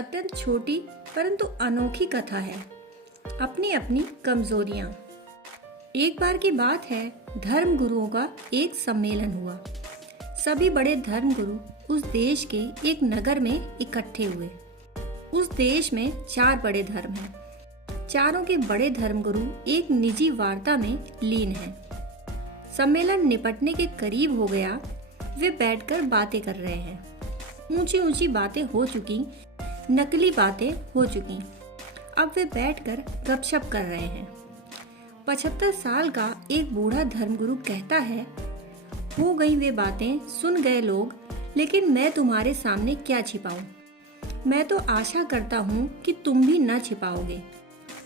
अत्यंत छोटी परंतु अनोखी कथा है, अपनी अपनी कमजोरियां। एक बार की बात है, धर्म गुरुओं का एक सम्मेलन हुआ। सभी बड़े धर्म गुरु उस देश के एक नगर में इकट्ठे हुए। उस देश में 4 बड़े धर्म हैं। चारों के बड़े धर्मगुरु एक निजी वार्ता में लीन हैं। सम्मेलन निपटने के करीब हो गया। वे बैठकर बातें कर रहे हैं। ऊंची ऊंची बातें हो चुकी, नकली बातें हो चुकी। अब वे बैठकर गपशप कर रहे हैं। 75 साल का एक बूढ़ा धर्मगुरु कहता है, हो गई वे बातें, सुन गए लोग, लेकिन मैं तुम्हारे सामने क्या छिपाऊं। मैं तो आशा करता हूं कि तुम भी न छिपाओगे।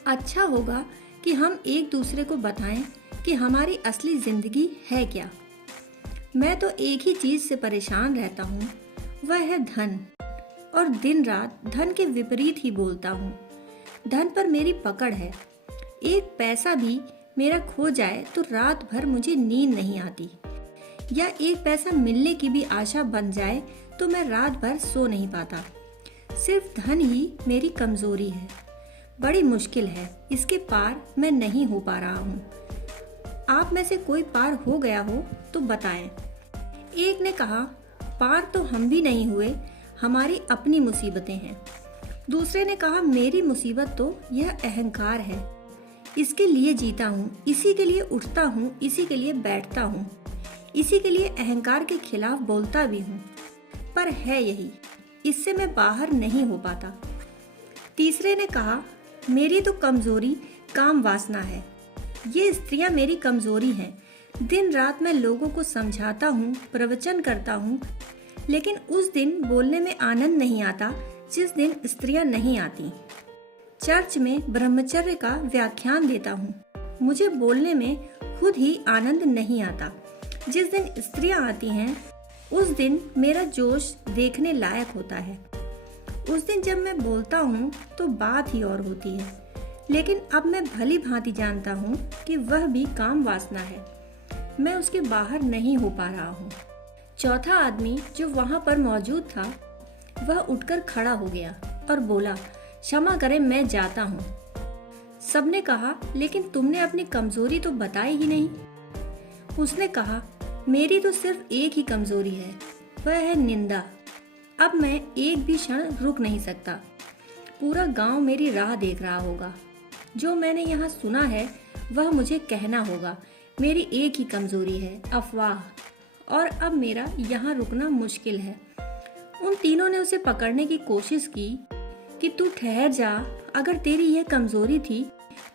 अच्छा होगा कि हम एक दूसरे को बताएं कि हमारी असली जिंदगी है क्या। मैं तो एक ही चीज से परेशान रहता हूँ, वह है धन, और दिन रात धन के विपरीत ही बोलता हूँ। धन पर मेरी पकड़ है। एक पैसा भी मेरा खो जाए तो रात भर मुझे नींद नहीं आती, या एक पैसा मिलने की भी आशा बन जाए तो मैं रात भर सो नहीं पाता। सिर्फ धन ही मेरी कमजोरी है। बड़ी मुश्किल है, इसके पार मैं नहीं हो पा रहा हूँ। आप में से कोई पार हो गया हो तो बताएं। एक ने कहा, पार तो हम भी नहीं हुए, हमारी अपनी मुसीबतें हैं। दूसरे ने कहा, मेरी मुसीबत तो यह अहंकार है, इसके लिए जीता हूँ, इसी के लिए उठता हूँ, इसी के लिए बैठता हूँ, इसी के लिए अहंकार के खिलाफ बोलता भी हूँ, पर है यही, इससे मैं बाहर नहीं हो पाता। तीसरे ने कहा, मेरी तो कमजोरी काम वासना है। ये स्त्रियां मेरी कमजोरी हैं। दिन रात मैं लोगों को समझाता हूँ, प्रवचन करता हूँ, लेकिन उस दिन बोलने में आनंद नहीं आता जिस दिन स्त्रियां नहीं आती। चर्च में ब्रह्मचर्य का व्याख्यान देता हूँ, मुझे बोलने में खुद ही आनंद नहीं आता। जिस दिन स्त्रियां आती हैं उस दिन मेरा जोश देखने लायक होता है। उस दिन जब मैं बोलता हूँ तो बात ही और होती है, लेकिन अब मैं भली भांति जानता हूँ कि वह भी काम वासना है। मैं उसके बाहर नहीं हो पा रहा हूँ। चौथा आदमी जो वहाँ पर मौजूद था, वह उठकर खड़ा हो गया और बोला, क्षमा करें, मैं जाता हूँ। सबने कहा, लेकिन तुमने अपनी कमजोरी तो बताई ही नहीं। उसने कहा, मेरी तो सिर्फ एक ही कमजोरी है, वह है निंदा। अब मैं एक भी क्षण रुक नहीं सकता। पूरा गांव मेरी राह देख रहा होगा। जो मैंने यहाँ सुना है वह मुझे कहना होगा। मेरी एक ही कमजोरी है, अफवाह, और अब मेरा यहाँ रुकना मुश्किल है। उन तीनों ने उसे पकड़ने की कोशिश की कि तू ठहर जा, अगर तेरी यह कमजोरी थी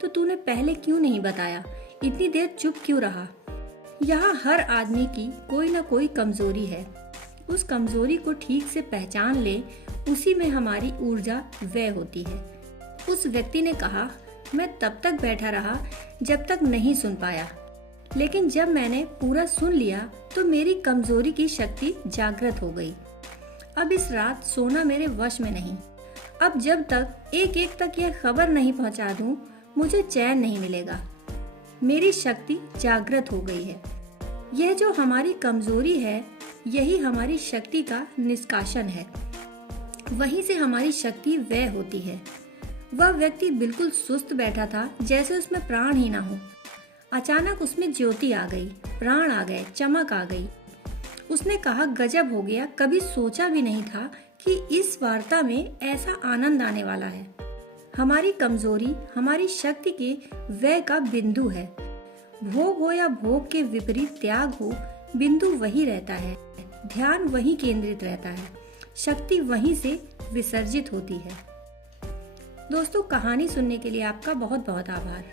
तो तूने पहले क्यों नहीं बताया, इतनी देर चुप क्यों रहा। यहाँ हर आदमी की कोई ना कोई कमजोरी है। उस कमजोरी को ठीक से पहचान ले, उसी में हमारी ऊर्जा व्यय होती है। उस व्यक्ति ने कहा, मैं तब तक बैठा रहा जब तक नहीं सुन पाया, लेकिन जब मैंने पूरा सुन लिया तो मेरी कमजोरी की शक्ति जागृत हो गई। अब इस रात सोना मेरे वश में नहीं। अब जब तक एक एक तक यह खबर नहीं पहुंचा दूं, मुझे चैन नहीं मिलेगा। मेरी शक्ति जागृत हो गई है। यह जो हमारी कमजोरी है, यही हमारी शक्ति का निष्कासन है। वहीं से हमारी शक्ति व्यय होती है। वह व्यक्ति बिल्कुल सुस्त बैठा था, जैसे उसमें प्राण ही ना हो। अचानक उसमें ज्योति आ गई, प्राण आ गए, चमक आ गई। उसने कहा, गजब हो गया, कभी सोचा भी नहीं था कि इस वार्ता में ऐसा आनंद आने वाला है। हमारी कमजोरी हमारी शक्ति के व्यय का बिंदु है। भोग हो या भोग के विपरीत त्याग हो, बिंदु वही रहता है, ध्यान वही केंद्रित रहता है, शक्ति वहीं से विसर्जित होती है। दोस्तों, कहानी सुनने के लिए आपका बहुत बहुत आभार।